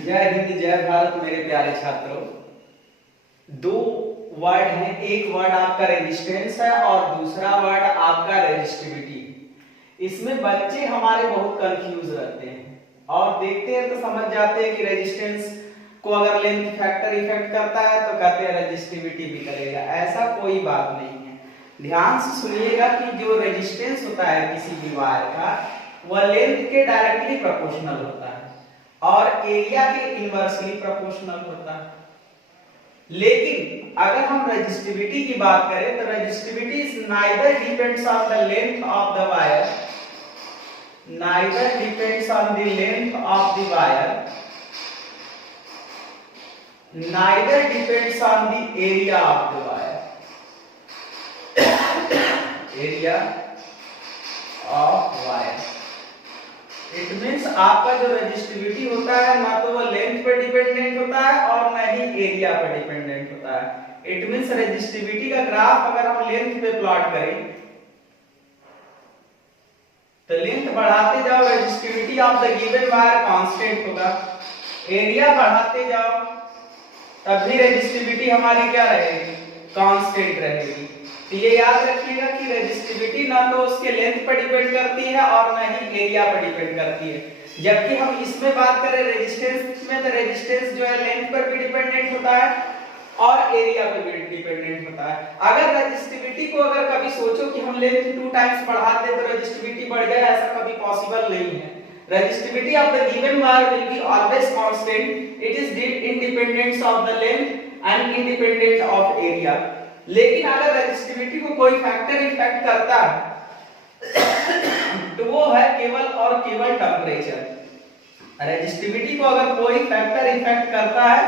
जय हिंद जय भारत मेरे प्यारे छात्रों। दो वर्ड हैं, एक वर्ड आपका रेजिस्टेंस है और दूसरा वर्ड आपका रेजिस्टिविटी। इसमें बच्चे हमारे बहुत कंफ्यूज रहते हैं और देखते हैं तो समझ जाते हैं कि रेजिस्टेंस को अगर लेंथ फैक्टर इफेक्ट करता है तो कहते हैं रेजिस्टिविटी भी करेगा। ऐसा कोई बात नहीं है। ध्यान से सुनिएगा कि जो रेजिस्टेंस होता है किसी भी वायर का वह लेंथ के डायरेक्टली प्रोपोर्शनल होता है और एरिया के इनवर्सली प्रोपोर्शनल होता है। लेकिन अगर हम रेजिस्टिविटी की बात करें तो resistivity is neither depends on the length of the wire, neither depends on the length of the wire, neither depends on the area of the wire, area of wire. It means आपका जो resistivity होता है ना तो वो length पर dependent होता है और ना ही एरिया पर डिपेंडेंट होता है। इट मींस रेजिस्टिविटी का ग्राफ अगर हम लेंथ पे प्लॉट करें तो लेंथ बढ़ाते जाओ resistivity of the given wire constant होगा, एरिया बढ़ाते जाओ तब भी रेजिस्टिविटी हमारी क्या रहेगी, कांस्टेंट रहेगी। तो ये याद रखिएगा कि रेजिस्टिविटी ना तो उसके लेंथ पर डिपेंड करती है और ना ही एरिया पर डिपेंड करती है। जबकि हम इसमें बात करें रेजिस्टेंस में तो रेजिस्टेंस जो है लेंथ पर भी डिपेंडेंट होता है और एरिया पर भी डिपेंडेंट होता है। अगर रेजिस्टिविटी को अगर कभी सोचो कि हम लेंथ 2 टाइम्स बढ़ा दें तो रेजिस्टिविटी बढ़ जाए, ऐसा कभी पॉसिबल नहीं है। Resistivity of the given wire will be always constant, it is independent of the length and independent of area. लेकिन अगर रेजिस्टिविटी को कोई फैक्टर इफेक्ट करता है तो वो है केवल और केवल टेम्परेचर। रेजिस्टिविटी को अगर कोई फैक्टर इफेक्ट करता है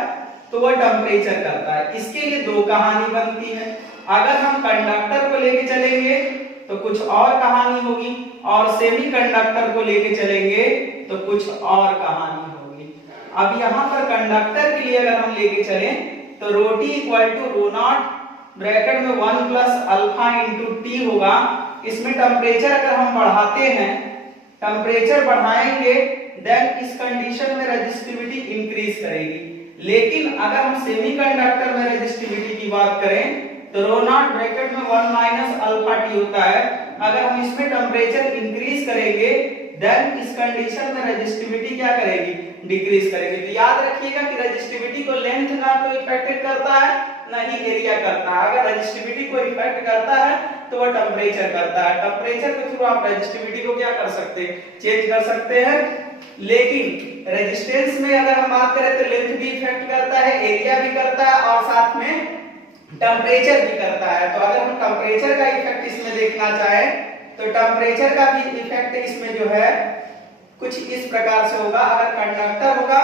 तो वो टेम्परेचर करता है। इसके लिए दो कहानी बनती है। अगर हम कंडक्टर को लेके चलेंगे तो कुछ और कहानी होगी और सेमीकंडक्टर को लेके चलेंगे तो कुछ और कहानी होगी। अब यहाँ पर कंडक्टर के लिए अगर हम लेके चलें तो ρT इक्वल टू ρ0 ब्रैकेट में 1 प्लस अल्फा इंटू टी होगा। इसमें टेम्परेचर अगर हम बढ़ाते हैं, टेम्परेचर बढ़ाएंगे देन इस कंडीशन में रेजिस्टिविटी इंक्रीज करेगी। लेकिन अगर हम सेमीकंडक्टर में रेजिस्टिविटी की बात करें तो ρ0 ब्रैकेट में 1 माइनस अल्फा टी होता है। अगर हम इसमें टेम्परेचर इंक्रीज करेंगे देन इस कंडीशन में रेजिस्टिविटी क्या करेगी, डिक्रीज करेगी। तो याद रखिएगा कि रेजिस्टिविटी को लेंथ ना तो इफेक्ट करता है ना ही एरिया करता है। अगर रेजिस्टिविटी को इफेक्ट करता है तो वो टेम्परेचर करता है। टेम्परेचर के थ्रू आप रेजिस्टिविटी को क्या कर सकते हैं, चेंज कर सकते हैं। लेकिन रेजिस्टेंस में अगर हम बात करें तो लेंथ भी इफेक्ट करता है, एरिया भी करता है और साथ में टेम्परेचर भी करता है। तो अगर हम टेम्परेचर का इफेक्ट इसमें देखना चाहें तो टेम्परेचर का भी इफेक्ट इसमें जो है कुछ इस प्रकार से होगा। अगर कंडक्टर होगा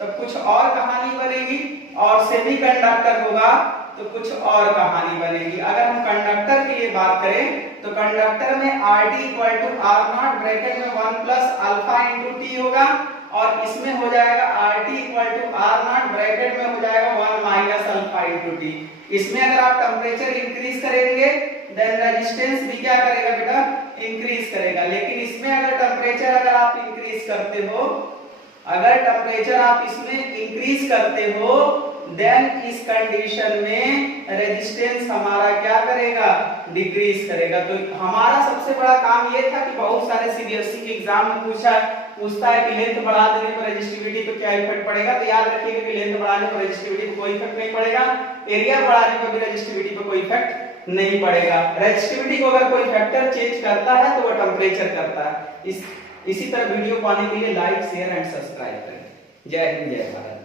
तो कुछ और कहानी बनेगी और सेमीकंडक्टर होगा तो कुछ और कहानी बनेगी। अगर हम कंडक्टर के लिए बात करें तो कंडक्टर में RT equal to R0 bracket में 1 प्लस अल्फा इंटू टी होगा और इसमें हो जाएगा RT equal to R0 bracket में हो जाएगा 1 माइनस अल्फा इंटू टी। इसमें अगर आप टेम्परेचर इंक्रीज करेंगे देन रेजिस्टेंस भी क्या करेगा बेटा, इंक्रीज करेगा। लेकिन इसमें अगर टेम्परेचर अगर आप इंक्रीज करते हो, अगर टेम्परेचर आप इसमें इंक्रीज करते हो देन इस कंडीशन में रेजिस्टेंस हमारा क्या करेगा, डिक्रीज करेगा। तो हमारा सबसे बड़ा काम ये था कि बहुत सारे सीबीएसई के एग्जाम में पूछता है कि लेंथ बढ़ा देने पर रेजिस्टिविटी पे क्या इफेक्ट पड़ेगा। तो याद रखिएगा कि लेंथ बढ़ाने पर रेजिस्टिविटी पे कोई इफेक्ट नहीं पड़ेगा, एरिया बढ़ाने पर भी रेजिस्टिविटी पे कोई इफेक्ट नहीं पड़ेगा। रेजिस्टिविटी को अगर कोई फैक्टर चेंज करता है तो वो टेम्परेचर करता है। इसी तरह वीडियो पाने के लिए लाइक शेयर एंड सब्सक्राइब करें। जय हिंद जय भारत।